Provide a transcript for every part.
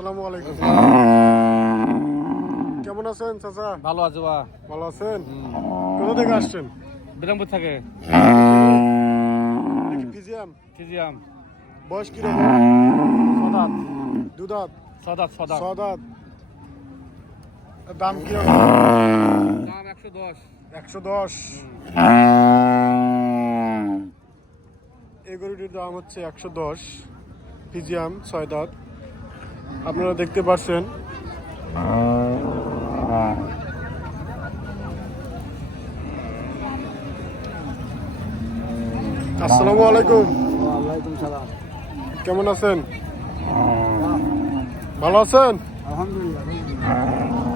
আসসালামু আলাইকুম। কেমন আছেন চাচা? ভালো আছে বা। ভালো আছেন? কোথা থেকে আসছেন? বিরামপুর থাকে। ফিজিয়াম? ফিজিয়াম। বয়স কীরকম? সদাত দুদাত? সদাত সদাত। ছদাত দাম কীরকম দাম একশো দশ। একশো দশ। এই গরুটির দাম হচ্ছে একশো দশ। ফিজিয়াম ছয় দাঁত। আপনারা দেখতে পাচ্ছেন আসসালামু আলাইকুম। কেমন আছেন? ভালো আছেন?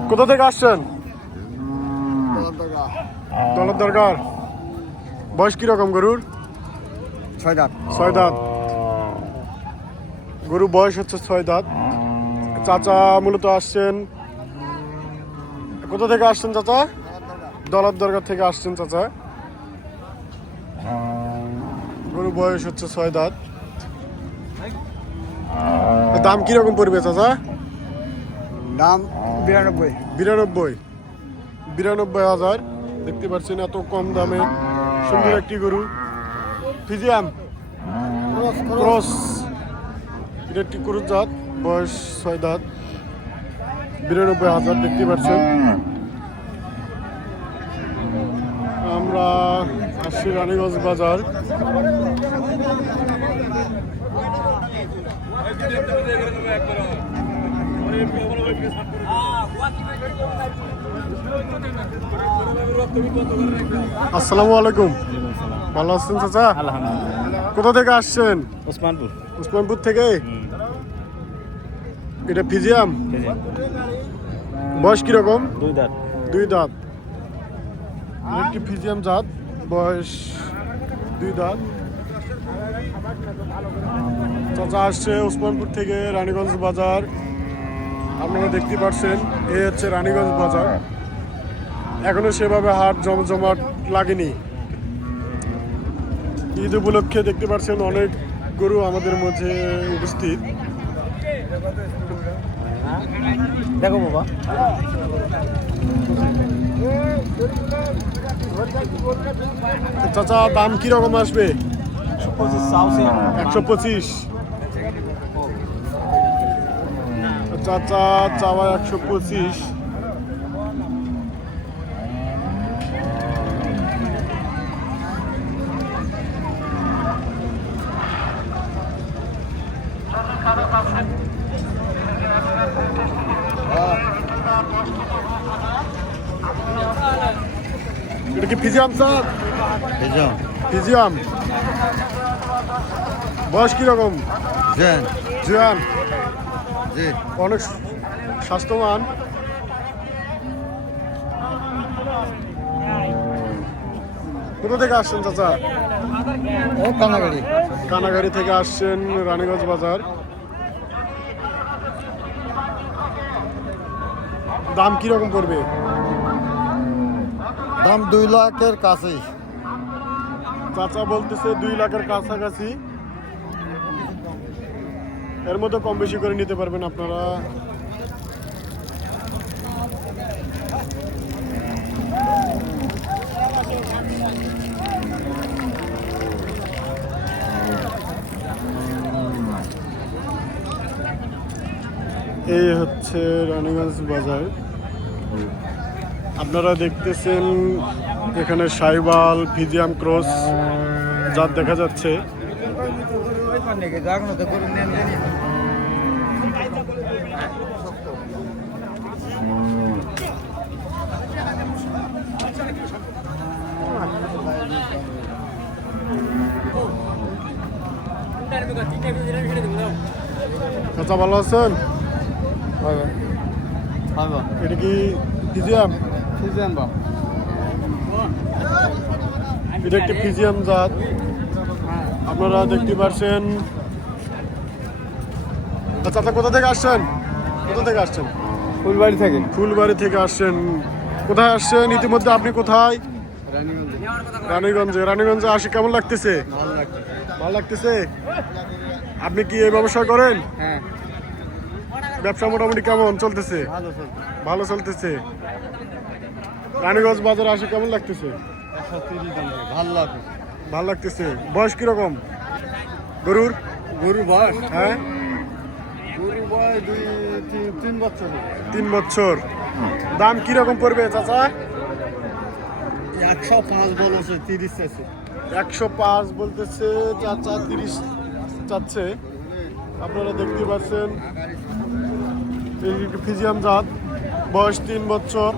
কোথা থেকে আসছেন? দলের দরকার বয়স কীরকম গরুর? ছয় দাঁত। ছয় দাঁত। গরু বয়স হচ্ছে ছয় দাঁত। চাচা মূলত আসছেন। কোথা থেকে আসছেন চাচা? দলার দরগা থেকে আসছেন চাচা। গরু বয়স হচ্ছে ছয় দাঁত। দাম কীরকম পড়বে চাচা? দাম বিরানব্বই। বিরানব্বই। বিরানব্বই হাজার। দেখতে পাচ্ছেন এত কম দামে সুন্দর একটি গরু। ফিজিয়াম। ক্রস এটা একটি গরুর জাত। বয়স ছয় দাঁত। বিরানব্বই হাজার দেখতে পাচ্ছেন। আমরা আসছি রানীগঞ্জ বাজার। আসসালামু আলাইকুম। ভালো আছেন চাচা? কোথা থেকে আসছেন? ওসমানপুর। উসমানপুর থেকে? এটা ফিজিয়াম? বয়স কীরকম? দুই দাঁত। দুই দাঁত। একটি ফিজিয়াম জাত? বয়স দুই দাঁত। চাচা আসছে ওসমানপুর থেকে রানীগঞ্জ বাজার। আপনারা দেখতে পাচ্ছেন এই হচ্ছে রানীগঞ্জ বাজার। এখনও সেভাবে হাট জমজমাট লাগেনি। ঈদ উপলক্ষে দেখতে পাচ্ছেন অনেক গরু আমাদের মধ্যে উপস্থিত। দেখো বাবা। চাচা দাম কীরকম আসবে? একশো পঁচিশ। চাচা চাওয়া একশো পঁচিশ। এটা কি ফিজিয়াম স্যার? ফিজিয়াম। বয়স কীরকম? জেন জুয়ান। জি। অনেক স্বাস্থ্যবান। কোথা থেকে আসছেন চাচা? ও কানাগাড়ি। কানাগাড়ি থেকে আসছেন রানীগঞ্জ বাজার। দাম কীরকম পড়বে? দাম দুই লাখের কাছেই। চাচা বলতেছে দুই লাখের কাছাকাছি। এর মধ্যে কম বেশি করে নিতে পারবেন আপনারা। এই হচ্ছে রানীগঞ্জ বাজার। আপনারা দেখতেছেন এখানে সাইবাল ফিজিয়াম ক্রস জাত দেখা যাচ্ছে। ভালো আছেন? এটা কি ফিজিয়াম? এটা একটি ফিজিয়াম জাত? আপনারা দেখতে পাচ্ছেন আচ্ছা আচ্ছা কোথা থেকে আসছেন? কোথা থেকে আসছেন? ফুলবাড়ি থেকে। ফুলবাড়ি থেকে আসছেন। কোথায় আসছেন? ইতিমধ্যে আপনি কোথায়? রানীগঞ্জে। রানীগঞ্জে আসে কেমন লাগতেছে? ভালো লাগতেছে। আপনি কি এই ব্যবসা করেন? হ্যাঁ। ব্যবসা মোটামুটি কেমন চলতেছে। ভালো চলতেছে। রানীগঞ্জ বাজারে আসে কেমন লাগতেছে? ভালো লাগে ভালো লাগতেছে। বয়স কীরকম? গরুর? গরু বয়স? হ্যাঁ? গরু বয়স দুই তিন বছর। তিন বছর। দাম কীরকম পড়বে চাচা? একশো পাঁচ বলেছে তিরিশ আছে একশো পাঁচ বলতেছে চাচা তিরিশ চাচ্ছে। আপনারা দেখতে পাচ্ছেন ফিজিয়াম জাত বয়স তিন বছর।